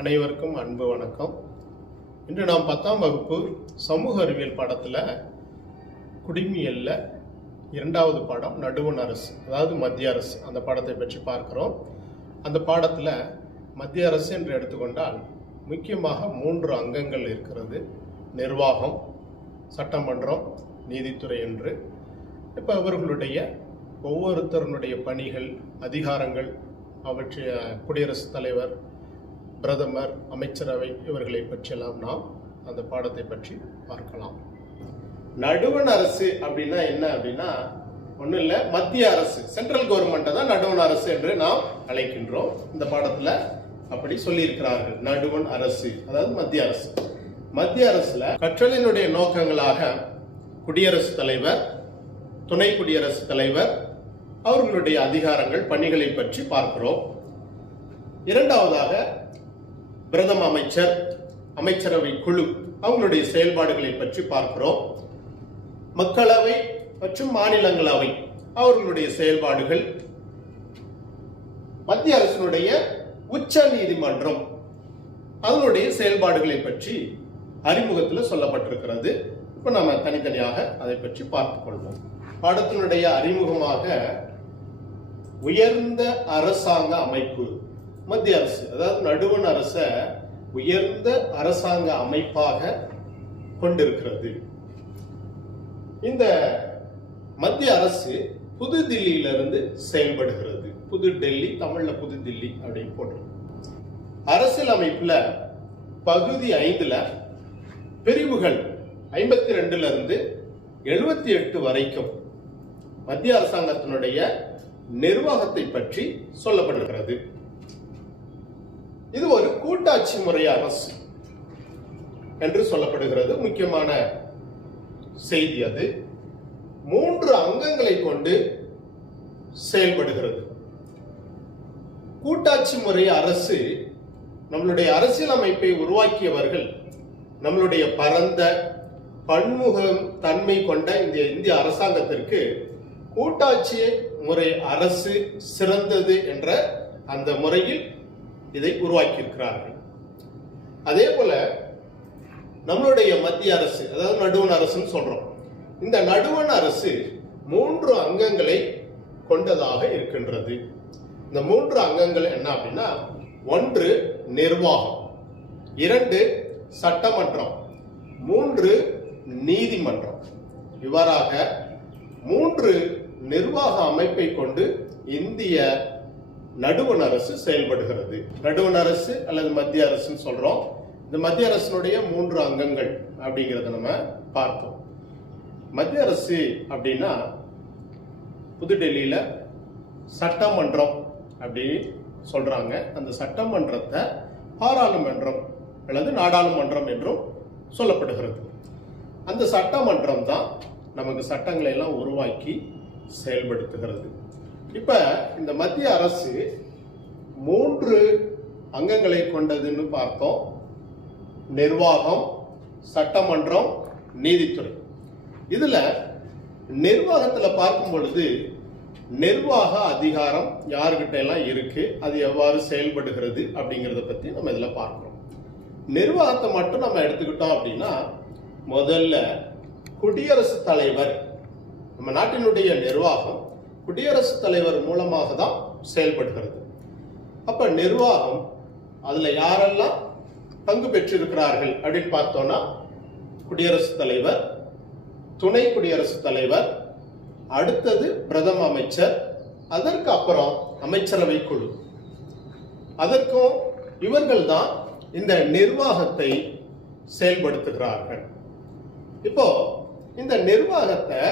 அனைவருக்கும் அன்பு வணக்கம். இன்று நாம் 10ஆம் வகுப்பு சமூக அறிவியல் பாடத்தில் குடிமியல்ல 2வது பாடம் நடுவண் அரசு, அதாவது மத்திய அரசு, அந்த பாடத்தை பற்றி பார்க்கிறோம். அந்த பாடத்தில் மத்திய அரசு என்று எடுத்துக்கொண்டால் முக்கியமாக 3 அங்கங்கள் இருக்கிறது. நிர்வாகம், சட்டமன்றம், நீதித்துறை என்று. இப்போ அவர்களுடைய ஒவ்வொருத்தருடைய பணிகள், அதிகாரங்கள், அவற்றை குடியரசுத் தலைவர், பிரதமர், அமைச்சரவை இவர்களை பற்றியெல்லாம் நாம் அந்த பாடத்தை பற்றி பார்க்கலாம். நடுவண் அரசு அப்படின்னா என்ன அப்படின்னா ஒன்றும் இல்லை, மத்திய அரசு, சென்ட்ரல் கவர்மெண்ட்டை தான் நடுவண் அரசு என்று நாம் அழைக்கின்றோம். இந்த பாடத்தில் அப்படி சொல்லியிருக்கிறார்கள். நடுவண் அரசு அதாவது மத்திய அரசு. மத்திய அரசுல கற்றலினுடைய நோக்கங்களாக குடியரசுத் தலைவர், துணை குடியரசுத் தலைவர், அவர்களுடைய அதிகாரங்கள், பணிகளை பற்றி பார்க்கிறோம். இரண்டாவதாக பிரதம அமைச்சர், அமைச்சரவை குழு, அவங்களுடைய செயல்பாடுகளை பற்றி பார்க்கிறோம். மக்களவை மற்றும் மாநிலங்களவை அவர்களுடைய செயல்பாடுகள், மத்திய அரசினுடைய உச்ச நீதிமன்றம் அதனுடைய செயல்பாடுகளை பற்றி அறிமுகத்தில் சொல்லப்பட்டிருக்கிறது. இப்ப நாம தனித்தனியாக அதை பற்றி பார்த்துக் கொள்வோம். பாடத்தினுடைய அறிமுகமாக உயர்ந்த அரசாங்க அமைப்பு, மத்திய அரசு அதாவது நடுவண் அரச உயர்ந்த அரசாங்க அமைப்பாக கொண்டிருக்கிறது. இந்த மத்திய அரசு புது தில்லியிலிருந்து செயல்படுகிறது. புது டெல்லி, தமிழ்ல புது தில்லி அப்படின்னு போட்டு. அரசியல் அமைப்புல பகுதி 5ல பிரிவுகள் 52ல இருந்து 78 வரைக்கும் மத்திய அரசாங்கத்தினுடைய நிர்வாகத்தை பற்றி சொல்லப்படுகிறது. இது ஒரு கூட்டாட்சி முறை அரசு என்று சொல்லப்படுகிறது. முக்கியமான செய்தி அது. 3 அங்கங்களை கொண்டு செயல்படுகிறது. கூட்டாட்சி முறை அரசு நம்மளுடைய அரசியல் அமைப்பை உருவாக்கியவர்கள் நம்மளுடைய பரந்த பன்முக தன்மை கொண்ட இந்த இந்திய அரசாங்கத்திற்கு கூட்டாட்சி முறை அரசு சிறந்தது என்ற அந்த முறையில் இதை உருவாக்கி இருக்கிறார்கள். அதே போல நம்மளுடைய மத்திய அரசு அதாவது நடுவண் அரசுன்னு சொல்றோம். இந்த நடுவண் அரசு 3 அங்கங்களை கொண்டதாக இருக்கின்றது. இந்த 3 அங்கங்கள் என்ன அப்படின்னா, 1 நிர்வாகம், 2 சட்டமன்றம், 3 நீதிமன்றம். இவ்வாறாக 3 நிர்வாக அமைப்பை கொண்டு இந்திய நடுவண் அரசு செயல்படுகிறது. நடுவண் அரசு அல்லது மத்திய அரசுன்னு சொல்றோம். இந்த மத்திய அரசினுடைய 3 அங்கங்கள் அப்படிங்கறத நம்ம பார்த்தோம். மத்திய அரசு அப்படின்னா புதுடெல்லியில சட்டமன்றம் அப்படி சொல்றாங்க. அந்த சட்டமன்றத்தை பாராளுமன்றம் அல்லது நாடாளுமன்றம் என்றும் சொல்லப்படுகிறது. அந்த சட்டமன்றம் தான் நமக்கு சட்டங்களை எல்லாம் உருவாக்கி செயல்படுத்துகிறது. இப்ப இந்த மத்திய அரசு 3 அங்கங்களை கொண்டதுன்னு பார்த்தோம். நிர்வாகம், சட்டமன்றம், நீதித்துறை. இதுல நிர்வாகத்துல பார்க்கும் பொழுது நிர்வாக அதிகாரம் யாருகிட்ட எல்லாம் இருக்கு, அது எவ்வாறு செயல்படுகிறது அப்படிங்கறத பத்தி நம்ம இதுல பார்க்கிறோம். நிர்வாகத்தை மட்டும் நம்ம எடுத்துக்கிட்டோம் அப்படின்னா, முதல்ல குடியரசுத் தலைவர், நம்ம நாட்டினுடைய நிர்வாகம் குடியரசுத் தலைவர் மூலமாக தான் செயல்படுகிறது. அப்ப நிர்வாகம் அதுல யாரெல்லாம் பங்கு பெற்றிருக்கிறார்கள் அப்படின்னு பார்த்தோம்னா, குடியரசுத் தலைவர், துணை குடியரசுத் தலைவர், அடுத்தது பிரதம அமைச்சர், அதற்கு அப்புறம் அமைச்சரவை குழு. அதற்கும் இவர்கள் தான் இந்த நிர்வாகத்தை செயல்படுத்துகிறார்கள். இப்போ இந்த நிர்வாகத்தை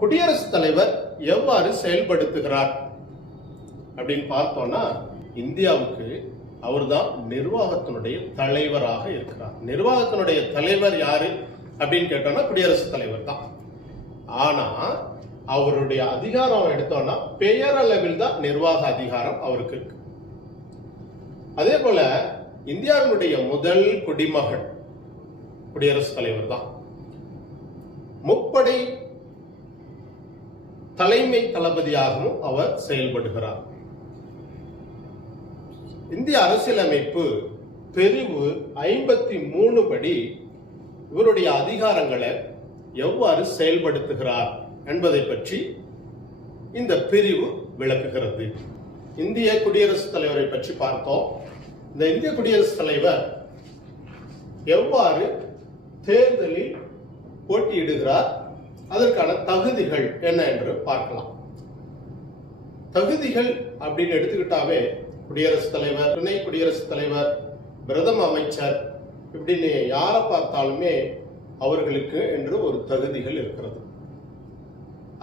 குடியரசுத் தலைவர் எவ்வாறு செயல்படுத்துகிறார் அப்படின்னு பார்த்தோம்னா, இந்தியாவுக்கு அவர்தான் நிர்வாகத்தினுடைய தலைவராக இருக்கிறார். நிர்வாகத்தினுடைய தலைவர் யாரு அப்படின்னு கேட்டோம்னா குடியரசுத் தலைவர் தான். ஆனா அவருடைய அதிகாரம் எடுத்தோம்னா பெயரளவில் தான் நிர்வாக அதிகாரம் அவருக்கு இருக்கு. அதே போல இந்தியாவினுடைய முதல் குடிமகன் குடியரசுத் தலைவர் தான். முப்படை தலைமை தளபதியாகவும் அவர் செயல்படுகிறார். இந்திய அரசியலமைப்பு பிரிவு 53 படி இவருடைய அதிகாரங்களை எவ்வாறு செயல்படுத்துகிறார் என்பதை பற்றி இந்த பிரிவு விளக்குகிறது. இந்திய குடியரசுத் தலைவரை பற்றி பார்த்தோம். இந்த இந்திய குடியரசுத் தலைவர் எவ்வாறு தேர்தலில் போட்டியிடுகிறார், அதற்கான தகுதிகள் என்ன என்று பார்க்கலாம். தகுதிகள் அப்படின்னு எடுத்துக்கிட்டாவே குடியரசுத் தலைவர், துணை குடியரசுத் தலைவர், பிரதம அமைச்சர் இப்படின்னு யாரை பார்த்தாலுமே அவர்களுக்கு என்று ஒரு தகுதிகள் இருக்கிறது.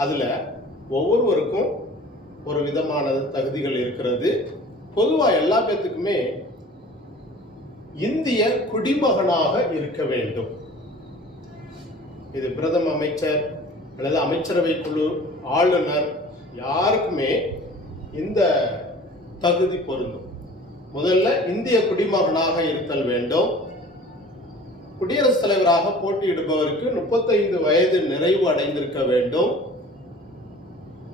அதுல ஒவ்வொருவருக்கும் ஒரு விதமான தகுதிகள் இருக்கிறது. பொதுவா எல்லா பேத்துக்குமே இந்திய குடிமகனாக இருக்க வேண்டும். இது பிரதம அமைச்சர் அல்லது அமைச்சரவை குழு, ஆளுநர் யாருக்குமே இந்த தகுதி பொருந்தும். முதல்ல இந்திய குடிமகனாக இருத்தல் வேண்டும். குடியரசுத் தலைவராக போட்டியிடுபவருக்கு 35 வயது நிறைவு அடைந்திருக்க வேண்டும்.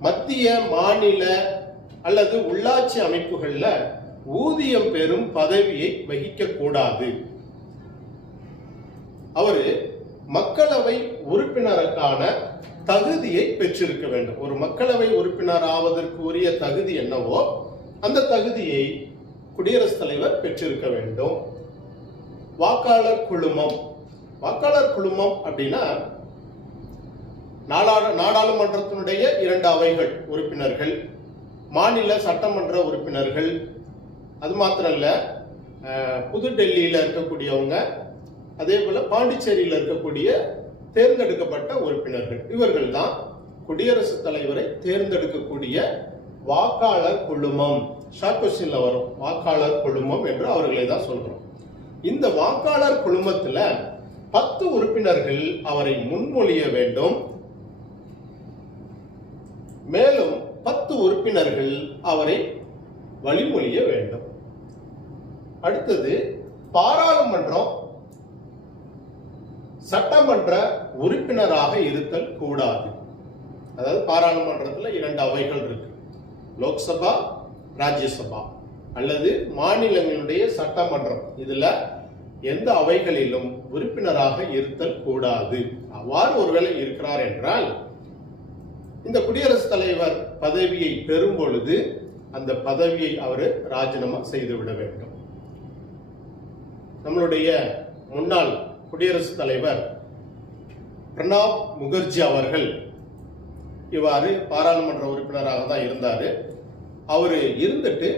மத்திய, மாநில அல்லது உள்ளாட்சி அமைப்புகள்ல ஊதியம் பெறும் பதவியை வகிக்க கூடாது. அவரு மக்களவை உறுப்பினருக்கான தகுதியை பெற்றிருக்க வேண்டும். ஒரு மக்களவை உறுப்பினர் ஆவதற்கு உரிய தகுதி என்னவோ அந்த தகுதியை குடியரசுத் தலைவர் பெற்றிருக்க வேண்டும். வாக்காளர் குழுமம். வாக்காளர் குழுமம் அப்படின்னா நாடாளுமன்றத்தினுடைய 2 அவைகள் உறுப்பினர்கள், மாநில சட்டமன்ற உறுப்பினர்கள், அது மாத்திரம் இல்ல புதுடெல்லியில இருக்கக்கூடியவங்க, அதே போல பாண்டிச்சேரியில் இருக்கக்கூடிய தேர்ந்தெடுக்கப்பட்ட உறுப்பினர்கள், இவர்கள் தான் குடியரசுத் தலைவரை தேர்ந்தெடுக்கக்கூடிய வாக்காளர் குழுமம். ஷார்ட் கொஸ்டின்ல வரும் வாக்காளர் குழுமம் என்று அவர்களை தான் சொல்றோம். இந்த வாக்காளர் குழுமத்துல 10 உறுப்பினர்கள் அவரை முன்மொழிய வேண்டும். மேலும் 10 உறுப்பினர்கள் அவரை வழிமொழிய வேண்டும். அடுத்தது பாராளுமன்றம் சட்டமன்ற உறுப்பினராக இருத்தல் கூடாது. அதாவது பாராளுமன்றத்தில் 2 அவைகள் இருக்கு, லோக்சபா, ராஜ்யசபா அல்லது மாநிலங்களுடைய சட்டமன்றம். இதுல எந்த அவைகளிலும் உறுப்பினராக இருத்தல் கூடாது. அவ்வாறு ஒருவேளை இருக்கிறார் என்றால் இந்த குடியரசுத் தலைவர் பதவியை பெறும் பொழுது அந்த பதவியை அவர் ராஜினாமா செய்துவிட வேண்டும். நம்மளுடைய முன்னாள் குடியரசுத் தலைவர் பிரணாப் முகர்ஜி அவர்கள் இவ்வாறு பாராளுமன்ற உறுப்பினராக தான் இருந்தாரு. அவரு இருந்துட்டு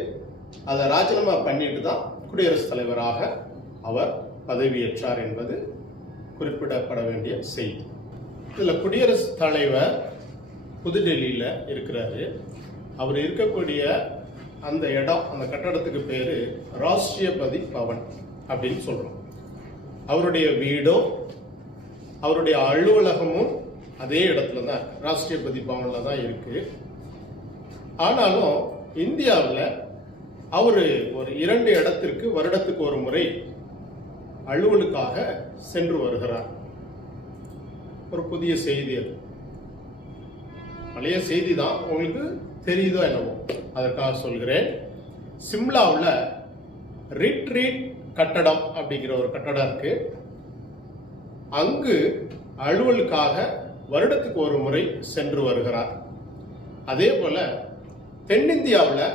அதை ராஜினாமா பண்ணிட்டு தான் குடியரசுத் தலைவராக அவர் பதவியேற்றார் என்பது குறிப்பிடப்பட வேண்டிய செய்தி. இதுல குடியரசுத் தலைவர் புதுடெல்லியில இருக்கிறாரு. அவர் இருக்கக்கூடிய அந்த இடம், அந்த கட்டடத்துக்கு பேரு ராஷ்டிரபதி பவன் அப்படின்னு சொல்றோம். அவருடைய வீடும் அவருடைய அலுவலகமும் அதே இடத்துல தான், ராஷ்டிரபதி பவன்ல தான் இருக்கு. ஆனாலும் இந்தியாவில் அவரு ஒரு 2 இடத்திற்கு வருடத்துக்கு ஒரு முறை அலுவலுக்காக சென்று வருகிறார். ஒரு புதிய செய்தி, அது பழைய செய்தி தான், உங்களுக்கு தெரியுதோ என்னவோ, அதற்காக சொல்கிறேன். சிம்லாவில் ரிட்ரீட் கட்டடம் அப்படிங்கிற ஒரு கட்டடம் இருக்கு. அங்கு அலுவலுக்காக வருடத்துக்கு ஒரு முறை சென்று வருகிறார். அதே போல தென்னிந்தியாவில்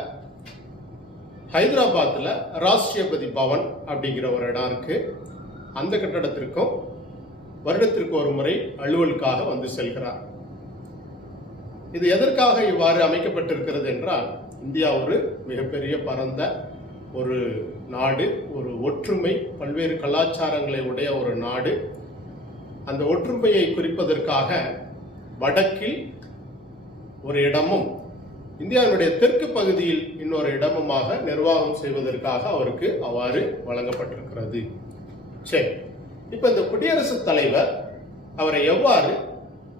ஹைதராபாத்தில் ராஷ்டிரபதி பவன் அப்படிங்கிற ஒரு இடம் இருக்கு. அந்த கட்டடத்திற்கும் வருடத்திற்கு ஒரு முறை அலுவலுக்காக வந்து செல்கிறார். இது எதற்காக இவ்வாறு அமைக்கப்பட்டிருக்கிறது என்றால், இந்தியா ஒரு மிகப்பெரிய பரந்த ஒரு நாடு, ஒரு ஒற்றுமை, பல்வேறு கலாச்சாரங்களை உடைய ஒரு நாடு. அந்த ஒற்றுமையை குறிப்பதற்காக வடக்கில் ஒரு இடமும் இந்தியாவுடைய தெற்கு பகுதியில் இன்னொரு இடமுமாக நிர்வாகம் செய்வதற்காக அவருக்கு அவ்வாறு வழங்கப்பட்டிருக்கிறது. சரி, இப்ப இந்த குடியரசுத் தலைவர் அவரை எவ்வாறு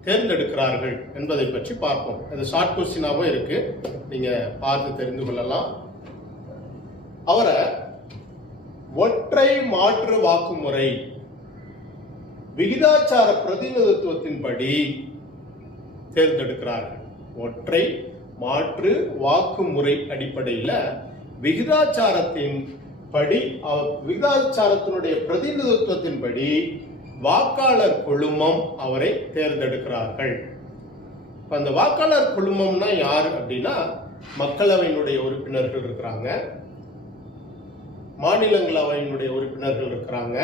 தேர்ந்தெடுக்கிறார்கள் என்பதை பற்றி பார்ப்போம். அது ஷார்ட் கொஸ்டினாவும் இருக்கு, நீங்க பார்த்து தெரிந்து கொள்ளலாம். அவரை ஒற்றை மாற்று வாக்குமுறை விகிதாச்சார பிரதிநிதித்துவத்தின்படி தேர்ந்தெடுக்கிறார்கள். ஒற்றை மாற்று வாக்குமுறை அடிப்படையில் விகிதாச்சாரத்தின் படி விகிதாச்சாரத்தினுடைய பிரதிநிதித்துவத்தின்படி வாக்காளர் குழுமம் அவரை தேர்ந்தெடுக்கிறார்கள். அந்த வாக்காளர் குழுமம்னா யாரு அப்படின்னா, மக்களவையினுடைய உறுப்பினர்கள் இருக்கிறாங்க, மாநிலங்களவையினுடைய உறுப்பினர்கள் இருக்கிறாங்க,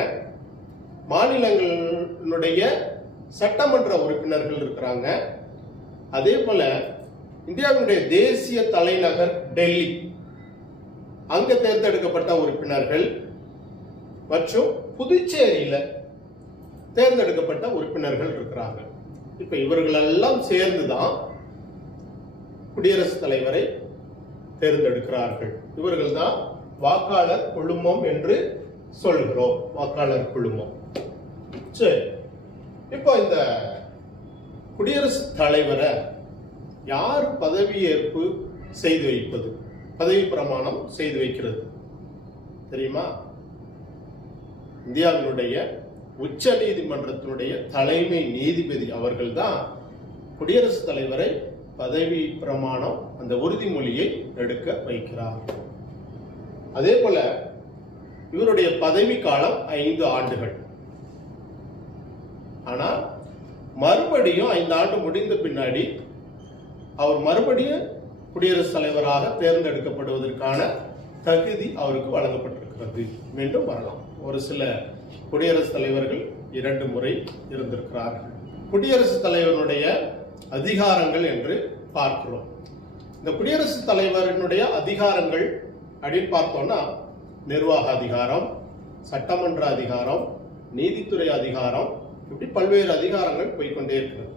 மாநிலங்களுடைய சட்டமன்ற உறுப்பினர்கள் இருக்கிறாங்க. அதே போல இந்தியாவுடைய தேசிய தலைநகர் டெல்லி, அங்க தேர்ந்தெடுக்கப்பட்ட உறுப்பினர்கள் மற்றும் புதுச்சேரியில தேர்ந்தெடுக்கப்பட்ட உறுப்பினர்கள் இருக்கிறாங்க. இப்ப இவர்கள் எல்லாம் சேர்ந்துதான் குடியரசுத் தலைவரை தேர்ந்தெடுக்கிறார்கள். இவர்கள் தான் வாக்காளர் குழுமம் என்று சொல்கிறோம். வாக்காளர் குழுமம். சரி, இப்போ இந்த குடியரசுத் தலைவரை யார் பதவியேற்பு செய்து வைப்பது, பதவி பிரமாணம் செய்து வைக்கிறது தெரியுமா? இந்தியாவினுடைய உச்ச நீதிமன்றத்தினுடைய தலைமை நீதிபதி அவர்கள் தான் குடியரசுத் தலைவரை பதவி பிரமாணம், அந்த உறுதிமொழியை எடுக்க வைக்கிறார். அதே போல இவருடைய பதவி காலம் 5 ஆண்டுகள். ஆனால் மறுபடியும் 5 ஆண்டு முடிந்த பின்னாடி அவர் மறுபடியும் குடியரசுத் தலைவராக தேர்ந்தெடுக்கப்படுவதற்கான தகுதி அவருக்கு வழங்கப்பட்டிருக்கிறது. மீண்டும் வரலாம். ஒரு சில குடியரசுத் தலைவர்கள் 2 முறை இருந்திருக்கிறார்கள். குடியரசுத் தலைவருடைய அதிகாரங்கள் என்று பார்க்கிறோம். இந்த குடியரசுத் தலைவரினுடைய அதிகாரங்கள் அப்படின்னு பார்த்தோம்னா, நிர்வாக அதிகாரம், சட்டமன்ற அதிகாரம், நீதித்துறை அதிகாரம், இப்படி பல்வேறு அதிகாரங்கள் போய்கொண்டே இருக்கிறது.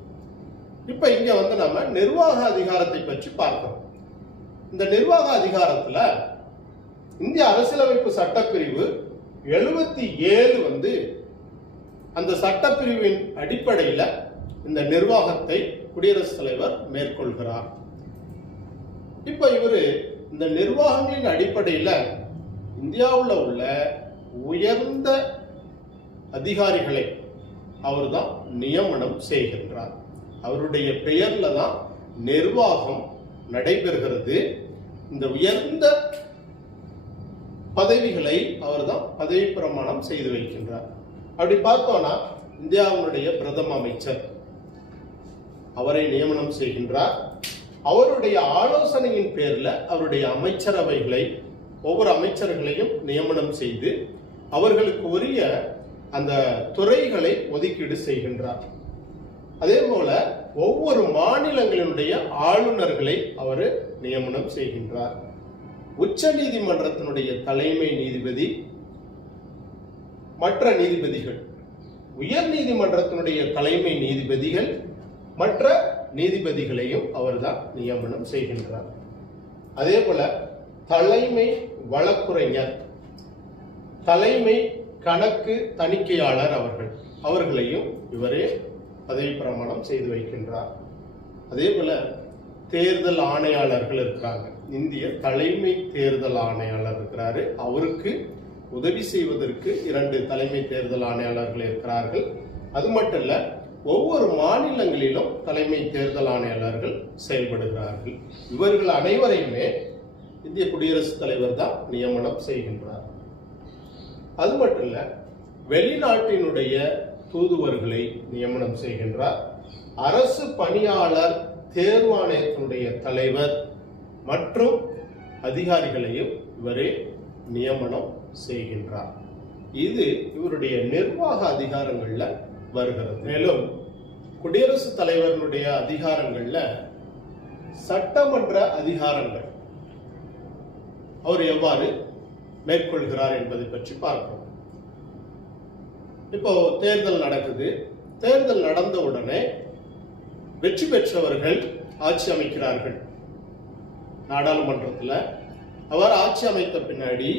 இப்ப இங்க நம்ம நிர்வாக அதிகாரத்தை பற்றி பார்க்கிறோம். இந்த நிர்வாக அதிகாரத்துல இந்திய அரசியலமைப்பு சட்டப்பிரிவு 77 அந்த சட்டப்பிரிவின் அடிப்படையில இந்த நிர்வாகத்தை குடியரசுத் தலைவர் மேற்கொள்கிறார். இப்ப இவரு இந்த நிர்வாகங்களின் அடிப்படையில இந்தியாவில் உள்ள உயர்ந்த அதிகாரிகளை அவர் தான் நியமனம் செய்கின்றார். அவருடைய பெயர்ல தான் நிர்வாகம் நடைபெறுகிறது. இந்த உயர்ந்த பதவிகளை அவர் தான் பதவி பிரமாணம் செய்து வைக்கின்றார். அப்படி பார்த்தோம்னா, இந்தியாவினுடைய பிரதம அமைச்சர் அவரை நியமனம் செய்கின்றார். அவருடைய ஆலோசனையின் பேர்ல அவருடைய அமைச்சரவைகளை, ஒவ்வொரு அமைச்சர்களையும் நியமனம் செய்து அவர்களுக்கு உரிய அந்த துறைகளை ஒதுக்கீடு செய்கின்றார். அதே போல ஒவ்வொரு மாநிலங்களினுடைய ஆளுநர்களை அவர் நியமனம் செய்கின்றார். உச்ச நீதிமன்றத்தினுடைய தலைமை நீதிபதி, மற்ற நீதிபதிகள், உயர் நீதிமன்றத்தினுடைய தலைமை நீதிபதிகள், மற்ற நீதிபதிகளையும் அவர்தான் நியமனம் செய்கின்றார். அதே போல தலைமை வழக்குரைஞர், தலைமை கணக்கு தணிக்கையாளர் அவர்களையும் இவரே பதவி பிரமாணம் செய்து வைக்கின்றார். அதே போல தேர்தல் ஆணையாளர்கள் இருக்கிறாங்க. இந்திய தலைமை தேர்தல் ஆணையாளர் இருக்கிறாரு. அவருக்கு உதவி செய்வதற்கு 2 தலைமை தேர்தல் ஆணையாளர்கள் இருக்கிறார்கள். அது மட்டும் இல்ல, ஒவ்வொரு மாநிலங்களிலும் தலைமை தேர்தல் ஆணையாளர்கள் செயல்படுகிறார்கள். இவர்கள் அனைவரையுமே இந்திய குடியரசுத் தலைவர் தான் நியமனம் செய்கின்றார். அது மட்டும் இல்ல, வெளிநாட்டினுடைய தூதுவர்களை நியமனம் செய்கின்றார். அரசு பணியாளர் தேர்வாணையத்தினுடைய தலைவர் மற்றும் அதிகாரிகளையும் இவரே நியமனம் செய்கின்றார். இது இவருடைய நிர்வாக அதிகாரங்கள்ல வருகிறது. மேலும் குடியரசுத் தலைவருடைய அதிகாரங்கள்ல சட்டமன்ற அதிகாரங்கள் அவர் எவ்வாறு மேற்கொள்கிறார் என்பதை பற்றி பார்ப்போம். இப்போ தேர்தல் நடக்குது. தேர்தல் நடந்த உடனே வெற்றி பெற்றவர்கள் ஆட்சி அமைக்கிறார்கள். நாடாளுமன்றத்தில் அவர் ஆட்சி அமைத்த பின்னாடி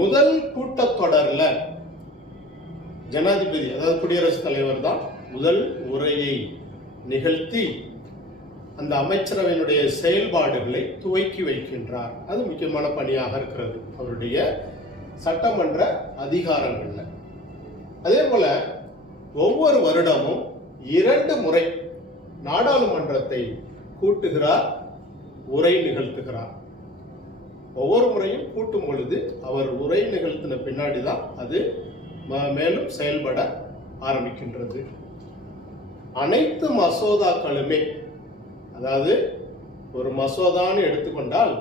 முதல் கூட்டத்தொடர்ல ஜனாதிபதி, அதாவது குடியரசுத் தலைவர் தான் முதல் உரையை நிகழ்த்தி அந்த அமைச்சரவையினுடைய செயல்பாடுகளை துவக்கி வைக்கின்றார். அது முக்கியமான பணியாக இருக்கிறது அவருடைய சட்டமன்ற அதிகாரங்கள்ல. அதே போல ஒவ்வொரு வருடமும் 2 முறை நாடாளுமன்றத்தை கூட்டுகிறார், உரை நிகழ்த்துகிறார். ஒவ்வொரு முறையும் கூட்டும் பொழுது அவர் உரை நிகழ்த்தின பின்னாடி தான் அது மேலும் செயல்பட ஆரம்பிக்கின்றது. அனைத்து மசோதாக்களுமே, அதாவது ஒரு மசோதான்னு எடுத்துக்கொண்டால்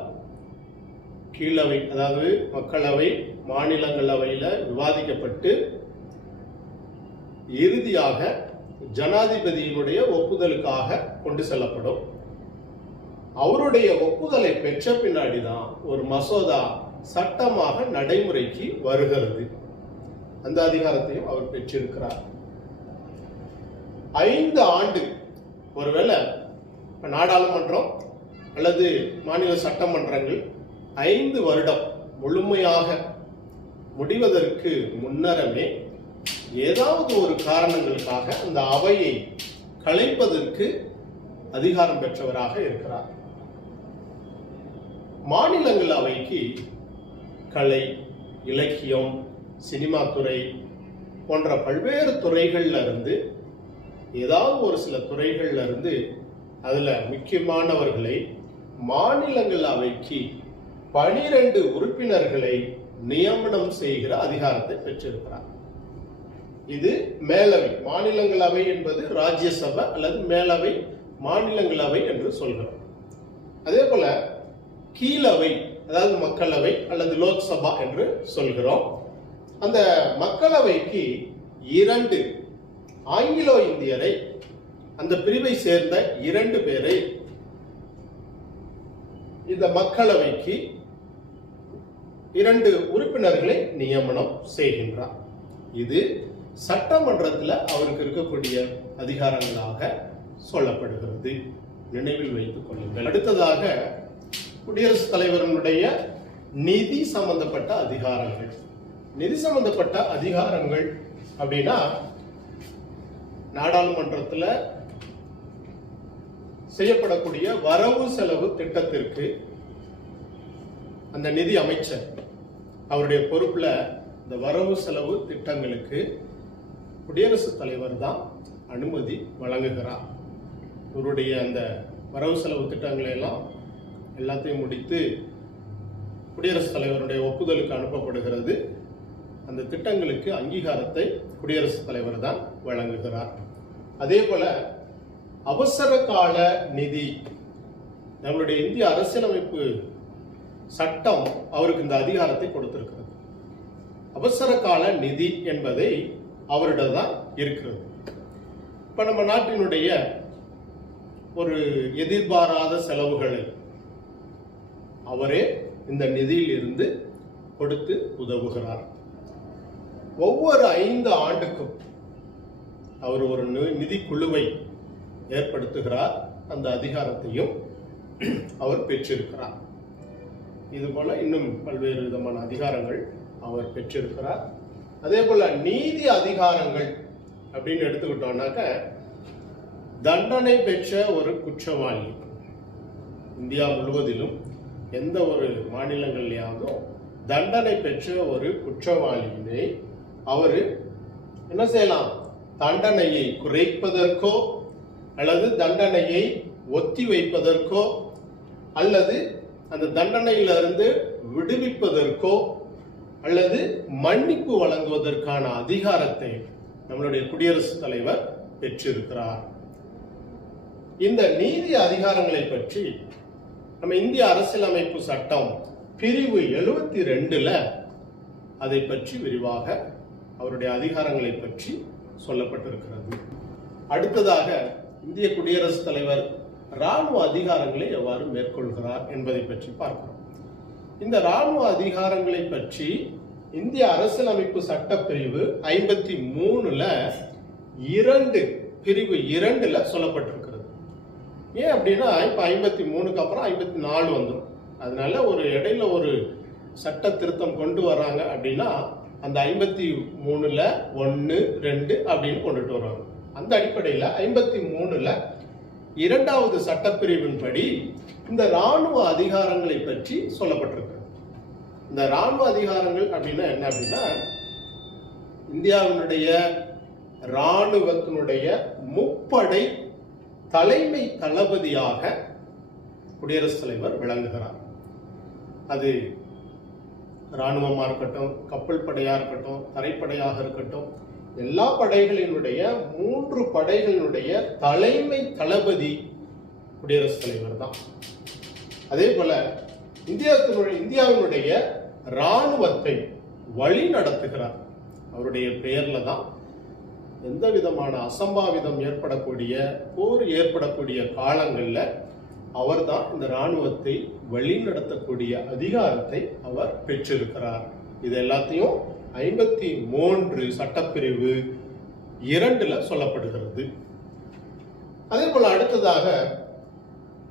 கீழவை, அதாவது மக்களவை, மாநிலங்களவையில விவாதிக்கப்பட்டு இறுதியாக ஜனாதிபதியினுடைய ஒப்புதலுக்காக கொண்டு செல்லப்படும். அவருடைய ஒப்புதலை பெற்ற பின்னாடிதான் ஒரு மசோதா சட்டமாக நடைமுறைக்கு வருகிறது. அந்த அதிகாரத்தையும் அவர் பெற்றிருக்கிறார். 5 ஆண்டு, ஒருவேளை நாடாளுமன்றம் அல்லது மாநில சட்டமன்றங்கள் 5 வருடம் முழுமையாக முடிவதற்கு முன்னரமே ஏதாவது ஒரு காரணங்களுக்காக அந்த அவையை கலைப்பதற்கு அதிகாரம் பெற்றவராக இருக்கிறார். மாநிலங்களவைக்கு கலை, இலக்கியம், சினிமா துறை போன்ற பல்வேறு துறைகள்ல இருந்து ஏதாவது ஒரு சில துறைகள்ல இருந்து அதுல முக்கியமானவர்களை மாநிலங்களவைக்கு 12 உறுப்பினர்களை நியமனம் செய்கிற அதிகாரத்தை பெற்றிருக்கிறார். இது மேலவை. மாநிலங்களவை என்பது ராஜ்யசபை அல்லது மேலவை, மாநிலங்களவை என்று சொல்கிறோம். அதே போல கீழவை, அதாவது மக்களவை அல்லது லோக்சபா என்று சொல்கிறோம். அந்த மக்களவைக்கு 2 ஆங்கிலோ இந்தியரை, அந்த பிரிவை சேர்ந்த 2 பேரை இந்த மக்களவைக்கு 2 உறுப்பினர்களை நியமனம் செய்கின்றார். இது சட்டமன்றத்தில் அவருக்கு இருக்கக்கூடிய அதிகாரங்களாக சொல்லப்படுகிறது. நினைவில் வைத்துக் கொள்ளுங்கள். அடுத்ததாக குடியரசுத் தலைவருடைய நிதி சம்பந்தப்பட்ட அதிகாரங்கள். நிதி சம்பந்தப்பட்ட அதிகாரங்கள் அப்படின்னா, நாடாளுமன்றத்தில் செய்யப்படக்கூடிய வரவு செலவு திட்டத்திற்கு அந்த நிதி அமைச்சர் அவருடைய பொறுப்புல இந்த வரவு செலவு திட்டங்களுக்கு குடியரசுத் தலைவர் தான் அனுமதி வழங்குகிறார். இவருடைய அந்த வரவு செலவு திட்டங்களை எல்லாத்தையும் முடித்து குடியரசுத் தலைவருடைய ஒப்புதலுக்கு அனுப்பப்படுகிறது. அந்த திட்டங்களுக்கு அங்கீகாரத்தை குடியரசுத் தலைவர் தான் வழங்குகிறார். அதே போல அவசர கால நிதி, நம்மளுடைய இந்திய அரசியலமைப்பு சட்டம் அவருக்கு இந்த அதிகாரத்தை கொடுத்திருக்கிறது. அவசர கால நிதி என்பதை அவரிடம் தான் இருக்கிறது. இப்ப நம்ம நாட்டினுடைய ஒரு எதிர்பாராத செலவுகளை அவரே இந்த நிதியில் இருந்து கொடுத்து உதவுகிறார். ஒவ்வொரு 5 ஆண்டுக்கும் அவர் ஒரு நிதி குழுவை ஏற்படுத்துகிறார். அந்த அதிகாரத்தையும் அவர் பெற்றிருக்கிறார். இது போல இன்னும் பல்வேறு விதமான அதிகாரங்கள் அவர் பெற்றிருக்கிறார். அதே போல நீதி அதிகாரங்கள் அப்படின்னு எடுத்துக்கிட்டோம்னாக்க, தண்டனை பெற்ற ஒரு குற்றவாளி, இந்தியா முழுவதிலும் எந்த ஒரு மாநிலங்கள்லயாவது தண்டனை பெற்ற ஒரு குற்றவாளியினை அவரு என்ன செய்யலாம்? தண்டனையை குறைப்பதற்கோ அல்லது தண்டனையை ஒத்தி வைப்பதற்கோ அல்லது அந்த தண்டனையிலிருந்து விடுவிப்பதற்கோ அல்லது மன்னிப்பு வழங்குவதற்கான அதிகாரத்தை நம்மளுடைய குடியரசுத் தலைவர் பெற்றிருக்கிறார். இந்த நீதி அதிகாரங்களை பற்றி நம்ம இந்திய அரசியலமைப்பு சட்டம் பிரிவு 72ல அதை பற்றி விரிவாக அவருடைய அதிகாரங்களை பற்றி சொல்லப்பட்டிருக்கிறது. அடுத்ததாக இந்திய குடியரசுத் தலைவர் ராணுவ அதிகாரங்களை எவ்வாறு மேற்கொள்கிறார் என்பதை பற்றி பார்க்கிறோம். இந்த ராணுவ அதிகாரங்களை பற்றி இந்திய அரசியலமைப்பு சட்ட பிரிவு 53ல 2 பிரிவு 2ல சொல்லப்பட்டிருக்கிறது. ஏன் அப்படின்னா, இப்ப 53க்கு அப்புறம் 54 வந்துடும். அதனால ஒரு இடையில ஒரு சட்ட திருத்தம் கொண்டு வர்றாங்க அப்படின்னா அந்த 53ல 1, 2 அப்படின்னு கொண்டுட்டு வருவாங்க. அந்த அடிப்படையில் 53ல 2வது சட்டப்பிரிவின்படி இந்த ராணுவ அதிகாரங்களை பற்றி சொல்லப்பட்டிருக்கு. இந்த ராணுவ அதிகாரங்கள் அப்படின்னா என்ன அப்படின்னா, இந்தியாவினுடைய ராணுவத்தினுடைய முப்படை தலைமை தளபதியாக குடியரசுத் தலைவர் விளங்குகிறார். அது இராணுவமாக இருக்கட்டும், கப்பல் படையாக இருக்கட்டும், தரைப்படையாக இருக்கட்டும், எல்லா படைகளினுடைய 3 படைகளினுடைய தலைமை தளபதி குடியரசுத் தலைவர் தான். அதே போல இந்தியாவினுடைய இராணுவத்தை வழி நடத்துகிறார். அவருடைய பெயர்ல தான் எந்த விதமான அசம்பாவிதம் ஏற்படக்கூடிய, போர் ஏற்படக்கூடிய காலங்கள்ல அவர் தான் இந்த இராணுவத்தை வழி நடத்தக்கூடிய அதிகாரத்தை அவர் பெற்றிருக்கிறார். இது எல்லாத்தையும் 53 சட்டப்பிரிவு 2 சொல்லப்படுகிறது. அதே போல அடுத்ததாக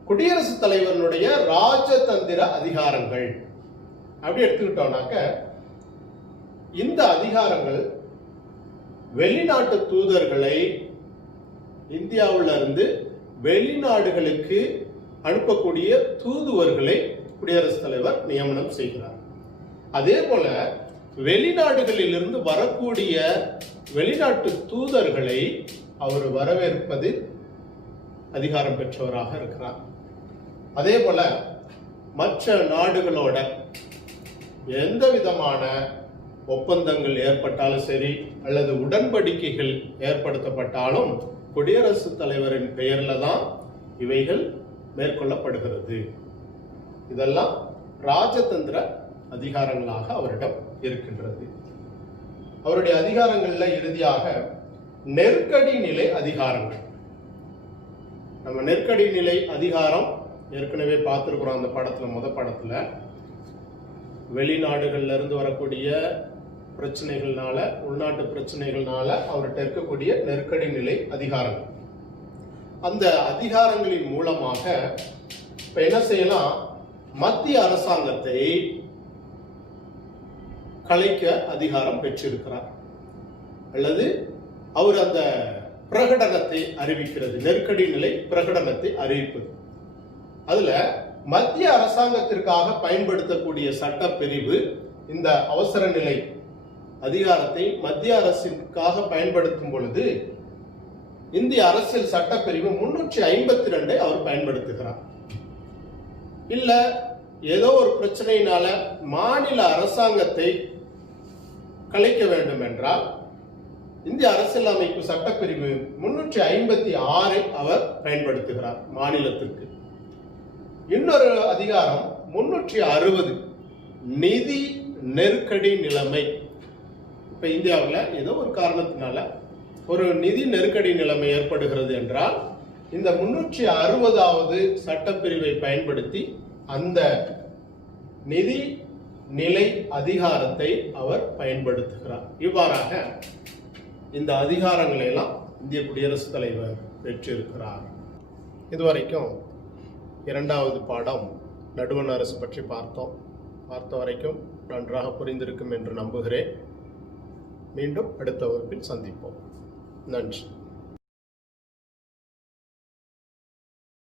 குடியரசுத் தலைவருடைய ராஜதந்திர அதிகாரங்கள் அப்படி எடுத்துக்கிட்டோம்னாக்க, இந்த அதிகாரங்கள் வெளிநாட்டு தூதர்களை இந்தியாவிலிருந்து வெளிநாடுகளுக்கு அனுப்பக்கூடிய தூதுவர்களை குடியரசுத் தலைவர் நியமனம் செய்கிறார். அதே போல வெளிநாடுகளில் இருந்து வரக்கூடிய வெளிநாட்டு தூதர்களை அவர் வரவேற்பதில் அதிகாரம் பெற்றவராக இருக்கிறார். அதே போல மற்ற நாடுகளோட எந்த விதமான ஒப்பந்தங்கள் ஏற்பட்டாலும் சரி, அல்லது உடன்படிக்கைகள் ஏற்படுத்தப்பட்டாலும் குடியரசுத் தலைவரின் பெயர்ல தான் இவைகள் மேற்கொள்ளப்படுகிறது. இதெல்லாம் ராஜதந்திர அதிகாரங்களாக அவரிடம் இருக்கின்றது. அவருடைய அதிகாரங்கள்ல இறுதியாக நெருக்கடி நிலை அதிகாரங்கள். நம்ம நெருக்கடி நிலை அதிகாரம் ஏற்கனவே பார்த்திருக்கிறோம். அந்த படத்துல, படத்துல வெளிநாடுகள்ல இருந்து வரக்கூடிய பிரச்சனைகள்னால, உள்நாட்டு பிரச்சனைகள்னால அவர்கிட்ட இருக்கக்கூடிய நெருக்கடி நிலை அதிகாரங்கள். அந்த அதிகாரங்களின் மூலமாக இப்ப என்ன செய்யலாம், மத்திய அரசாங்கத்தை கலைக்க அதிகாரம் பெற்றிருக்கிறார். அல்லது அவர் அந்த பிரகடனத்தை அறிவிக்கிறது, நெருக்கடி நிலை பிரகடனத்தை அறிவிப்பது. அதுல மத்திய அரசாங்கத்திற்காக பயன்படுத்தக்கூடிய சட்டப்பிரிவு, இந்த அவசர நிலை அதிகாரத்தை மத்திய அரசிற்காக பயன்படுத்தும் பொழுது இந்திய அரசியல் சட்டப்பிரிவு 352 அவர் பயன்படுத்துகிறார். இல்ல ஏதோ ஒரு பிரச்சனையினால மாநில அரசாங்கத்தை கலைக்க வேண்டும் என்றால் இந்திய அரசியலமைப்பு சட்டப்பிரிவு 356 அவர் பயன்படுத்துகிறார் மாநிலத்திற்கு. இன்னொரு அதிகாரம் 360 நிதி நெருக்கடி நிலைமை. இப்ப இந்தியாவில் ஏதோ ஒரு காரணத்தினால ஒரு நிதி நெருக்கடி நிலைமை ஏற்படுகிறது என்றால் இந்த 360வது சட்டப்பிரிவை பயன்படுத்தி அந்த நிதி நிலை அதிகாரத்தை அவர் பயன்படுத்துகிறார். இவ்வாறாக இந்த அதிகாரங்களை எல்லாம் இந்திய குடியரசுத் தலைவர் பெற்றிருக்கிறார். இதுவரைக்கும் 2வது பாடம் நடுவண் அரசு பற்றி பார்த்த வரைக்கும் நன்றாக புரிந்திருக்கும் என்று நம்புகிறேன். மீண்டும் அடுத்த வகுப்பில் சந்திப்போம். நன்றி.